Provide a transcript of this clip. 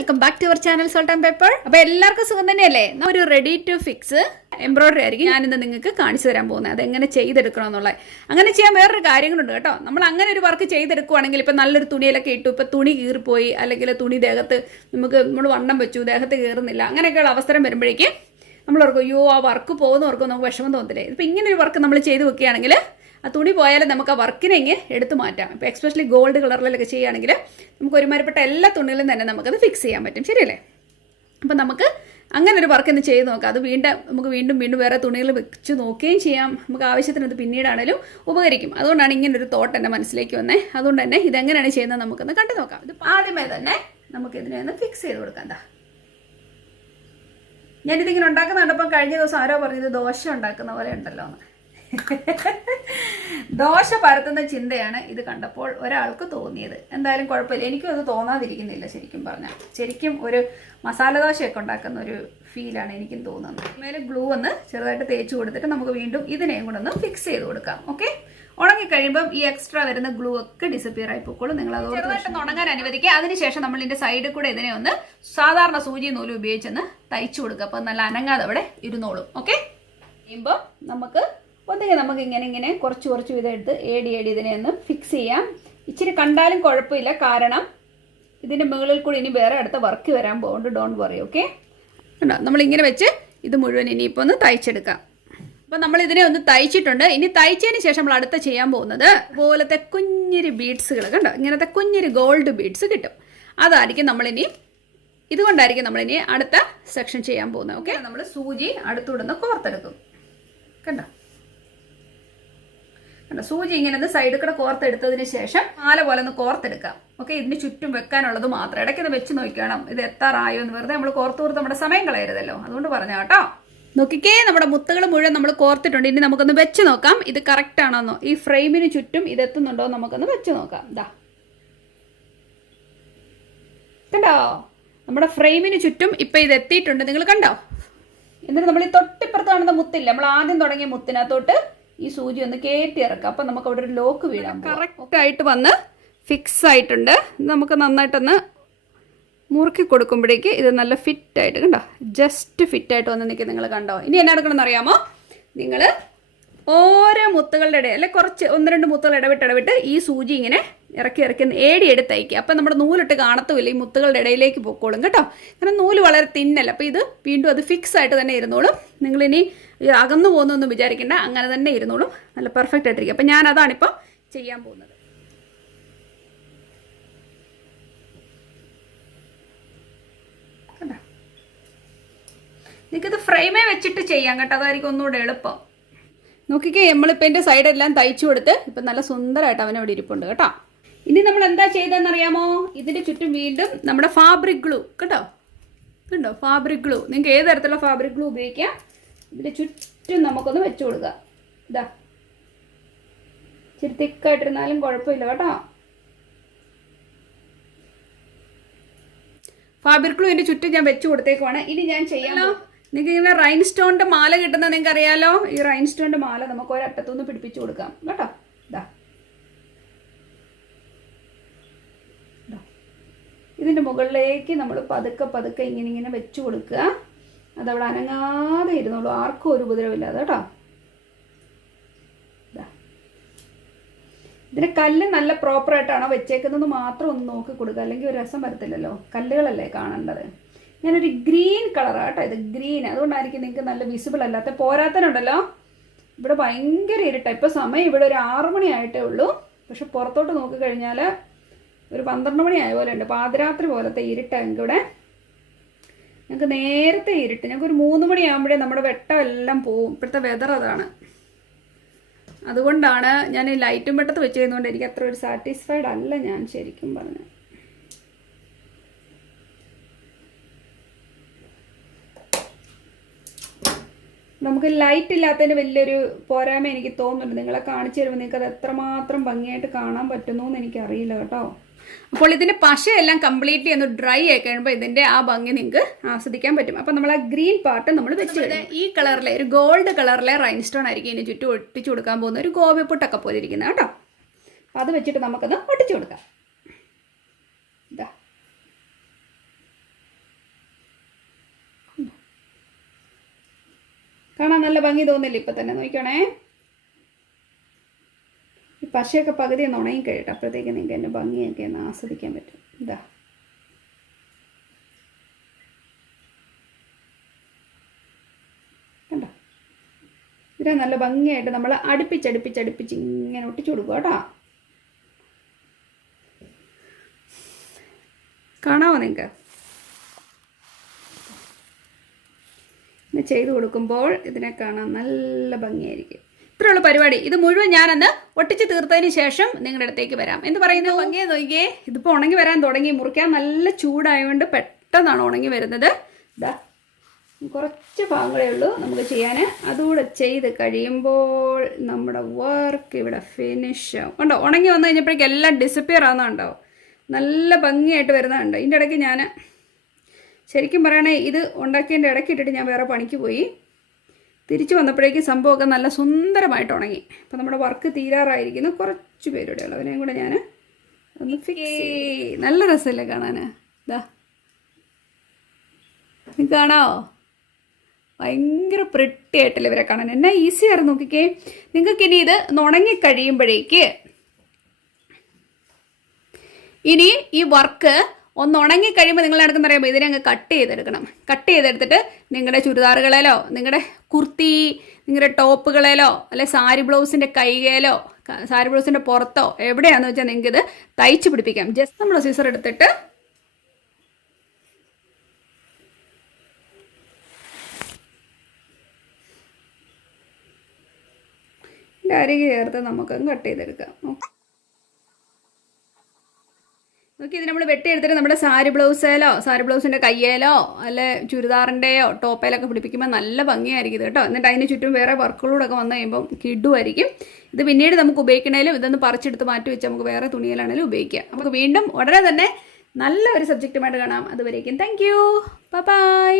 Welcome back to our channel salt and pepper. അപ്പോൾ എല്ലാവർക്കും സുഖം തന്നെയല്ലേ? ഒരു റെഡി ടു ഫിക്സ് എംബ്രോയിഡറി ആയിരിക്കും ഞാനിന്ന് നിങ്ങൾക്ക് കാണിച്ചു തരാൻ പോകുന്നത്. അതെങ്ങനെ ചെയ്തെടുക്കണമെന്നുള്ളത്. അങ്ങനെ ചെയ്യാൻ വേറൊരു കാര്യങ്ങളുണ്ട് കേട്ടോ. നമ്മൾ അങ്ങനെ ഒരു വർക്ക് ചെയ്തെടുക്കുവാണെങ്കിൽ ഇപ്പം നല്ലൊരു തുണിയിലൊക്കെ ഇട്ടു, ഇപ്പം തുണി കീറിപ്പോയി, അല്ലെങ്കിൽ തുണി ദേഹത്ത് നമ്മൾ വണ്ണം വെച്ചു, ദേഹത്ത് കയറുന്നില്ല, അങ്ങനെയൊക്കെയുള്ള അവസരം വരുമ്പോഴേക്ക് നമ്മൾ ഓർക്കും അയ്യോ ആ വർക്ക് പോകുന്നവർക്ക് നമുക്ക് വിഷമം തോന്നത്തില്ലേ. ഇപ്പം ഇങ്ങനെ ഒരു വർക്ക് നമ്മൾ ചെയ്ത് വെക്കുകയാണെങ്കിൽ ആ തുണി പോയാലും നമുക്ക് ആ വർക്കിനെ ഇങ്ങനെ എടുത്തു മാറ്റാം. ഇപ്പോൾ എക്സ്പെഷ്യലി ഗോൾഡ് കളറിലൊക്കെ ചെയ്യുകയാണെങ്കിൽ നമുക്ക് ഒരുമാതിരിപ്പെട്ട എല്ലാ തുണികളും തന്നെ നമുക്കത് ഫിക്സ് ചെയ്യാൻ പറ്റും. ശരിയല്ലേ? അപ്പം നമുക്ക് അങ്ങനെ ഒരു വർക്ക് ഒന്ന് ചെയ്ത് നോക്കാം. അത് നമുക്ക് വീണ്ടും വേറെ തുണികൾ വെച്ച് നോക്കുകയും ചെയ്യാം. നമുക്ക് ആവശ്യത്തിന് അത് പിന്നീടാണെങ്കിലും ഉപകരിക്കും. അതുകൊണ്ടാണ് ഇങ്ങനെ ഒരു തോട്ട് എൻ്റെ മനസ്സിലേക്ക് വന്നേ. അതുകൊണ്ട് തന്നെ ഇതെങ്ങനെയാണ് ചെയ്യുന്നത് നമുക്കൊന്ന് കണ്ടു നോക്കാം. ഇത് ആദ്യമേ തന്നെ നമുക്കിതിനെ ഒന്ന് ഫിക്സ് ചെയ്ത് കൊടുക്കാം. എന്താ ഞാനിതിങ്ങനെ ഉണ്ടാക്കുന്ന കണ്ടപ്പോൾ കഴിഞ്ഞ ദിവസം ആരോ പറഞ്ഞത് ദോശ ഉണ്ടാക്കുന്ന പോലെ ഉണ്ടല്ലോ എന്ന്. ദോശ പരത്തുന്ന ചിന്തയാണ് ഇത് കണ്ടപ്പോൾ ഒരാൾക്ക് തോന്നിയത്. എന്തായാലും കുഴപ്പമില്ല, എനിക്കും അത് തോന്നാതിരിക്കുന്നില്ല. ശരിക്കും പറഞ്ഞാൽ ശരിക്കും ഒരു മസാല ദോശയൊക്കെ ഉണ്ടാക്കുന്ന ഒരു ഫീലാണ് എനിക്കും തോന്നുന്നത്. മേലെ ഗ്ലൂ ഒന്ന് ചെറുതായിട്ട് തേച്ച് കൊടുത്തിട്ട് നമുക്ക് വീണ്ടും ഇതിനെയും കൂടെ ഒന്ന് ഫിക്സ് ചെയ്ത് കൊടുക്കാം. ഓക്കെ, ഉണങ്ങി കഴിയുമ്പം ഈ എക്സ്ട്രാ വരുന്ന ഗ്ലൂ ഒക്കെ ഡിസപ്പിയർ ആയി പോക്കോളും. നിങ്ങൾ അത് ചെറുതായിട്ട് ഉണങ്ങാൻ അനുവദിക്കുക. അതിനുശേഷം നമ്മൾ ഇതിന്റെ സൈഡിൽ കൂടെ ഇതിനെ ഒന്ന് സാധാരണ സൂചി നൂല് ഉപയോഗിച്ചൊന്ന് തയ്ച്ചു കൊടുക്കുക. അപ്പം നല്ല അനങ്ങാതെ അവിടെ ഇരുന്നോളും. ഓക്കെ, കഴിയുമ്പോൾ നമുക്ക് ഇങ്ങനെ കുറച്ച് വീതം എടുത്ത് ഏടി ഇതിനെ ഒന്ന് ഫിക്സ് ചെയ്യാം. ഇച്ചിരി കണ്ടാലും കുഴപ്പമില്ല, കാരണം ഇതിൻ്റെ മുകളിൽ കൂടി ഇനി വേറെ അടുത്ത വർക്ക് വരാൻ പോകുന്നുണ്ട്. Don't worry. ഓക്കെ, ഉണ്ടോ? നമ്മളിങ്ങനെ വെച്ച് ഇത് മുഴുവൻ ഇനിയിപ്പോൾ ഒന്ന് തയ്ച്ചെടുക്കാം. അപ്പം നമ്മൾ ഇതിനെ ഒന്ന് തയ്ച്ചിട്ടുണ്ട്. ഇനി തയ്ച്ചതിന് ശേഷം നമ്മൾ അടുത്ത ചെയ്യാൻ പോകുന്നത് ഇതുപോലത്തെ കുഞ്ഞിരി ബീഡ്സുകൾ കണ്ടോ, ഇങ്ങനത്തെ കുഞ്ഞിരി ഗോൾഡ് ബീഡ്സ് കിട്ടും. ഇതുകൊണ്ടായിരിക്കും നമ്മളിനി അടുത്ത സെക്ഷൻ ചെയ്യാൻ പോകുന്നത്. ഓക്കെ, നമ്മൾ സൂചി അടുത്തൂടെ കോർത്തെടുക്കും. കണ്ടോ, സൂചി ഇങ്ങനെ ഒന്ന് സൈഡിൽ കൂടെ കോർത്തെടുത്തതിന് ശേഷം മാല പോലെ ഒന്ന് കോർത്തെടുക്കാം. ഓക്കെ, ഇതിന് ചുറ്റും വെക്കാനുള്ളത് മാത്രം. ഇടയ്ക്ക് വെച്ച് നോക്കണം ഇത് എത്താറായോ എന്ന്. വെറുതെ നമ്മൾ കോർത്ത് നമ്മുടെ സമയം കളയരുതല്ലോ, അതുകൊണ്ട് പറഞ്ഞ കേട്ടോ. നോക്കിക്കേ, നമ്മുടെ മുത്തുകൾ മുഴുവൻ നമ്മൾ കോർത്തിട്ടുണ്ട്. ഇനി നമുക്കൊന്ന് വെച്ച് നോക്കാം ഇത് കറക്റ്റ് ആണോന്നോ, ഈ ഫ്രെയിമിന് ചുറ്റും ഇത് എത്തുന്നുണ്ടോ നമുക്കൊന്ന് വെച്ച് നോക്കാം. ഇതാ കണ്ടോ, നമ്മുടെ ഫ്രെയിമിന് ചുറ്റും ഇപ്പം ഇത് എത്തിയിട്ടുണ്ട്. നിങ്ങൾ കണ്ടോ? എന്നിട്ട് നമ്മൾ ഈ തൊട്ടിപ്പുറത്ത് കാണുന്ന മുത്തില്ല, നമ്മൾ ആദ്യം തുടങ്ങിയ മുത്തിനകത്തോട്ട് ഈ സൂചി ഒന്ന് കയറ്റി ഇറക്കാം. അപ്പം നമുക്ക് അവിടെ ഒരു ലോക്ക് വീഴാം. കറക്റ്റായിട്ട് വന്ന് ഫിക്സ് ആയിട്ടുണ്ട്. നമുക്ക് നന്നായിട്ടൊന്ന് മുറുക്കി കൊടുക്കുമ്പോഴേക്ക് ഇത് നല്ല ഫിറ്റായിട്ട് കണ്ടോ, ജസ്റ്റ് ഫിറ്റായിട്ട് വന്ന് നിൽക്കുക. നിങ്ങൾ കണ്ടോ? ഇനി എന്നാ എടുക്കണമെന്ന് അറിയാമോ? നിങ്ങൾ ഓരോ മുത്തുകളുടെ ഇടയിൽ അല്ലെ കുറച്ച് 1-2 മുത്തുകൾ ഇടവിട്ട് ഈ സൂചി ഇങ്ങനെ ഇറക്കി ഏടി എടുത്ത് തയ്ക്കുക. അപ്പം നമ്മുടെ നൂലിട്ട് കാണത്തുമില്ല, ഈ മുത്തുകളുടെ ഇടയിലേക്ക് പൊക്കോളും കേട്ടോ. കാരണം നൂല് വളരെ തിന്നല്ല. അപ്പോൾ ഇത് വീണ്ടും അത് ഫിക്സ് ആയിട്ട് തന്നെ ഇരുന്നോളും. നിങ്ങളിനി അകന്നു പോകുന്നൊന്നും വിചാരിക്കേണ്ട, അങ്ങനെ തന്നെ ഇരുന്നോളും. നല്ല പെർഫെക്റ്റ് ആയിട്ടിരിക്കും. അപ്പം ഞാൻ അതാണിപ്പോൾ ചെയ്യാൻ പോകുന്നത്. കണ്ടോ, നിങ്ങൾക്കിത് ഫ്രെയിമേ വെച്ചിട്ട് ചെയ്യാം കേട്ടോ, അതായിരിക്കും ഒന്നുകൂടെ എളുപ്പം. നോക്കിക്കേ, നമ്മളിപ്പോൾ എൻ്റെ സൈഡെല്ലാം തയ്ച്ചു കൊടുത്ത് ഇപ്പം നല്ല സുന്ദരമായിട്ട് അവൻ അവിടെ ഇരിപ്പുണ്ട് കേട്ടോ. ഇനി നമ്മൾ എന്താ ചെയ്തതെന്നറിയാമോ? ഇതിൻ്റെ ചുറ്റും വീണ്ടും നമ്മുടെ ഫാബ്രിക് ഗ്ലൂ കേട്ടോ, കണ്ടോ ഫാബ്രിക് ഗ്ലൂ. നിങ്ങൾക്ക് ഏത് തരത്തിലുള്ള ഫാബ്രിക് ഗ്ലൂ ഉപയോഗിക്കാം. ഇതിൻ്റെ ചുറ്റും നമുക്കൊന്ന് വെച്ച് കൊടുക്കാം. ഇതാ ഇച്ചിരി തിക്കായിട്ടിരുന്നാലും കുഴപ്പമില്ല കേട്ടോ. ഫാബ്രിക് ഗ്ലൂ ഇതിൻ്റെ ചുറ്റും ഞാൻ വെച്ച് കൊടുത്തേക്കുവാണ്. ഇനി ഞാൻ ചെയ്യാമോ, നിങ്ങൾക്ക് ഇങ്ങനെ റൈൻ സ്റ്റോണിൻ്റെ മാല കിട്ടുന്നത് നിങ്ങൾക്ക് അറിയാലോ. ഈ റൈൻ സ്റ്റോണിൻ്റെ മാല നമുക്ക് ഒരറ്റത്തുനിന്ന് പിടിപ്പിച്ച് കൊടുക്കാം കേട്ടോ. ഇതാ ഇതിൻ്റെ മുകളിലേക്ക് നമ്മൾ പതുക്കെ ഇങ്ങനെ വെച്ച് കൊടുക്കുക. അതവിടെ അനങ്ങാതെ ഇരുന്നുള്ളൂ, ആർക്കും ഒരു ഉപദ്രവമില്ലാതെ കേട്ടോ. ഇതിന് കല്ല് നല്ല പ്രോപ്പറായിട്ടാണോ വെച്ചേക്കുന്നത് മാത്രം ഒന്ന് നോക്കി കൊടുക്കുക, അല്ലെങ്കിൽ ഒരു രസം വരത്തില്ലല്ലോ. കല്ലുകളല്ലേ കാണേണ്ടത്. ഞാനൊരു ഗ്രീൻ കളറാണ് കേട്ടോ, ഇത് ഗ്രീൻ. അതുകൊണ്ടായിരിക്കും നിങ്ങൾക്ക് നല്ല വിസിബിൾ അല്ലാത്ത. പോരാത്തനുണ്ടല്ലോ, ഇവിടെ ഭയങ്കര ഇരുട്ടാണ്. ഇപ്പോൾ സമയം ഇവിടെ ഒരു 6 മണി ആയിട്ടേ ഉള്ളൂ. പക്ഷെ പുറത്തോട്ട് നോക്കിക്കഴിഞ്ഞാൽ ഒരു 12 മണി ആയ പോലെ ഉണ്ട്. പാതിരാത്രി പോലത്തെ ഇരുട്ടാണ് ഞങ്ങൾക്കിവിടെ. ഞങ്ങൾക്ക് നേരത്തെ ഇരുട്ട്. ഞങ്ങൾക്ക് ഒരു 3 മണിയാകുമ്പോഴേ നമ്മുടെ വെട്ടമെല്ലാം പോവും. ഇപ്പോഴത്തെ വെതർ അതാണ്. അതുകൊണ്ടാണ് ഞാൻ ഈ ലൈറ്റും വെട്ടത്ത് വെച്ച് ചെയ്യുന്നതുകൊണ്ട് എനിക്ക് അത്ര ഒരു സാറ്റിസ്ഫൈഡ് അല്ല ഞാൻ ശരിക്കും പറഞ്ഞു. നമുക്ക് ലൈറ്റ് ഇല്ലാത്തതിന് വലിയൊരു പോരായ്മ എനിക്ക് തോന്നുന്നുണ്ട്. നിങ്ങളെ കാണിച്ചു തരുമ്പോൾ നിങ്ങൾക്ക് അത് എത്രമാത്രം ഭംഗിയായിട്ട് കാണാൻ പറ്റുന്നു എന്ന് എനിക്കറിയില്ല കേട്ടോ. അപ്പോൾ ഇതിൻ്റെ പശയെല്ലാം കംപ്ലീറ്റ്ലി ഒന്ന് ഡ്രൈ ആയി കഴിയുമ്പോൾ ഇതിൻ്റെ ആ ഭംഗി നിങ്ങൾക്ക് ആസ്വദിക്കാൻ പറ്റും. അപ്പോൾ നമ്മൾ ആ ഗ്രീൻ പാർട്ട് നമ്മൾ വെച്ച് ഈ കളറിലെ ഒരു ഗോൾഡ് കളറിലെ റൈൻ സ്റ്റോൺ ആയിരിക്കും ഇതിന് ചുറ്റും ഒട്ടിച്ചു കൊടുക്കാൻ പോകുന്ന ഒരു ഗോപിപ്പൊട്ടൊക്കെ പോലെ ഇരിക്കുന്നത് കേട്ടോ. അപ്പോൾ അത് വെച്ചിട്ട് നമുക്കത് ഒട്ടിച്ചു കൊടുക്കാം. ഇതാ കാണാൻ നല്ല ഭംഗി തോന്നില്ല ഇപ്പം തന്നെ, നോക്കണേ. ഈ പശയൊക്കെ പകുതി ഒന്ന് ഉണങ്ങി കഴിയട്ടെ, അപ്പോഴത്തേക്ക് നിങ്ങൾക്ക് എൻ്റെ ഭംഗിയൊക്കെ ഒന്ന് ആസ്വദിക്കാൻ പറ്റും. ഇതാ കണ്ടോ, ഇതിനെ നല്ല ഭംഗിയായിട്ട് നമ്മൾ അടുപ്പിച്ചടുപ്പിച്ചടുപ്പിച്ച് ഇങ്ങനെ ഒട്ടിച്ചു കൊടുക്കുക കേട്ടോ. കാണാമോ നിങ്ങൾക്ക്? ഇങ്ങനെ ചെയ്ത് കൊടുക്കുമ്പോൾ ഇതിനെ കാണാൻ നല്ല ഭംഗിയായിരിക്കും. ഇത്രയുള്ള പരിപാടി. ഇത് മുഴുവൻ ഞാനന്ന് ഒട്ടിച്ച് തീർത്തതിന് ശേഷം നിങ്ങളുടെ അടുത്തേക്ക് വരാം. എന്ത് പറയുന്നത്? ഭംഗിയെ നോക്കിയേ, ഇതിപ്പോൾ ഉണങ്ങി വരാൻ തുടങ്ങി. മുറിക്കാൻ നല്ല ചൂടായതുകൊണ്ട് പെട്ടെന്നാണ് ഉണങ്ങി വരുന്നത്. ഇതാ കുറച്ച് ഭാഗങ്ങളേ ഉള്ളൂ നമുക്ക് ചെയ്യാൻ. അതുകൂടെ ചെയ്ത് കഴിയുമ്പോൾ നമ്മുടെ വർക്ക് ഇവിടെ ഫിനിഷ് ആവും. കണ്ടോ, ഉണങ്ങി വന്നു കഴിഞ്ഞപ്പോഴേക്കും എല്ലാം ഡിസപ്പിയർ ആവുന്നുണ്ടോ, നല്ല ഭംഗിയായിട്ട് വരുന്നുണ്ട്. ഇതിൻ്റെ ഇടയ്ക്ക് ഞാൻ ശരിക്കും പറയണേ, ഇത് ഉണ്ടാക്കിയതിൻ്റെ ഇടയ്ക്ക് ഇട്ടിട്ട് ഞാൻ വേറെ പണിക്ക് പോയി. തിരിച്ചു വന്നപ്പോഴേക്കും സംഭവമൊക്കെ നല്ല സുന്ദരമായിട്ട് ഉണങ്ങി. അപ്പോൾ നമ്മുടെ വർക്ക് തീരാറായിരിക്കുന്നു. കുറച്ച് പേരുടെ ഉള്ളവരെയും കൂടെ ഞാൻ ഒന്ന് ഫിക്സ്. നല്ല രസമല്ലേ കാണാൻ? ഇതാ കാണാമോ? ഭയങ്കര പ്രിട്ടി ആയിട്ടല്ലേ ഇവരെ കാണാൻ. എന്നാ ഈസിയായിരുന്നു നോക്കിക്കേ. നിങ്ങൾക്കിനി ഇത് ഉണങ്ങിക്കഴിയുമ്പോഴേക്ക് ഇനി ഈ വർക്ക് ഒന്ന് ഉണങ്ങിക്കഴിയുമ്പോൾ നിങ്ങൾ നടക്കുന്ന പറയുമ്പോൾ ഇതിനെ അങ്ങ് കട്ട് ചെയ്തെടുക്കണം. കട്ട് ചെയ്തെടുത്തിട്ട് നിങ്ങളുടെ ചുരിദാറുകളിലോ നിങ്ങളുടെ കുർത്തി നിങ്ങളുടെ ടോപ്പുകളിലോ അല്ലെ സാരി ബ്ലൗസിൻ്റെ കൈകയിലോ സാരി ബ്ലൗസിൻ്റെ പുറത്തോ എവിടെയാണെന്ന് വെച്ചാൽ നിങ്ങൾക്ക് ഇത് തയ്ച്ച് പിടിപ്പിക്കാം. ജസ്റ്റ് നമ്മൾ സിസർ എടുത്തിട്ട് അരികെ ചേർത്ത് നമുക്കത് കട്ട് ചെയ്തെടുക്കാം. നോക്കി, ഇത് നമ്മൾ വെട്ടിയെടുത്തിട്ട് നമ്മുടെ സാരി ബ്ലൗസിലോ സാരി ബ്ലൗസിൻ്റെ കയ്യേലോ അല്ലെ ചുരിദാറിൻ്റെയോ ടോപ്പയിലൊക്കെ പിടിപ്പിക്കുമ്പോൾ നല്ല ഭംഗിയായിരിക്കും ഇത് കേട്ടോ. എന്നിട്ട് അതിന് ചുറ്റും വേറെ വർക്കുകളൂടൊക്കെ വന്നു കഴിയുമ്പം കിടുമായിരിക്കും. ഇത് പിന്നീട് നമുക്ക് ഉപയോഗിക്കണേലും ഇതൊന്ന് പറിച്ചെടുത്ത് മാറ്റി വെച്ച് നമുക്ക് വേറെ തുണിയിലാണെങ്കിലും ഉപയോഗിക്കാം. നമുക്ക് വീണ്ടും ഉടനെ തന്നെ നല്ല ഒരു സബ്ജക്റ്റുമായിട്ട് കാണാം. അതുവരേക്കും താങ്ക് യു, ബൈ.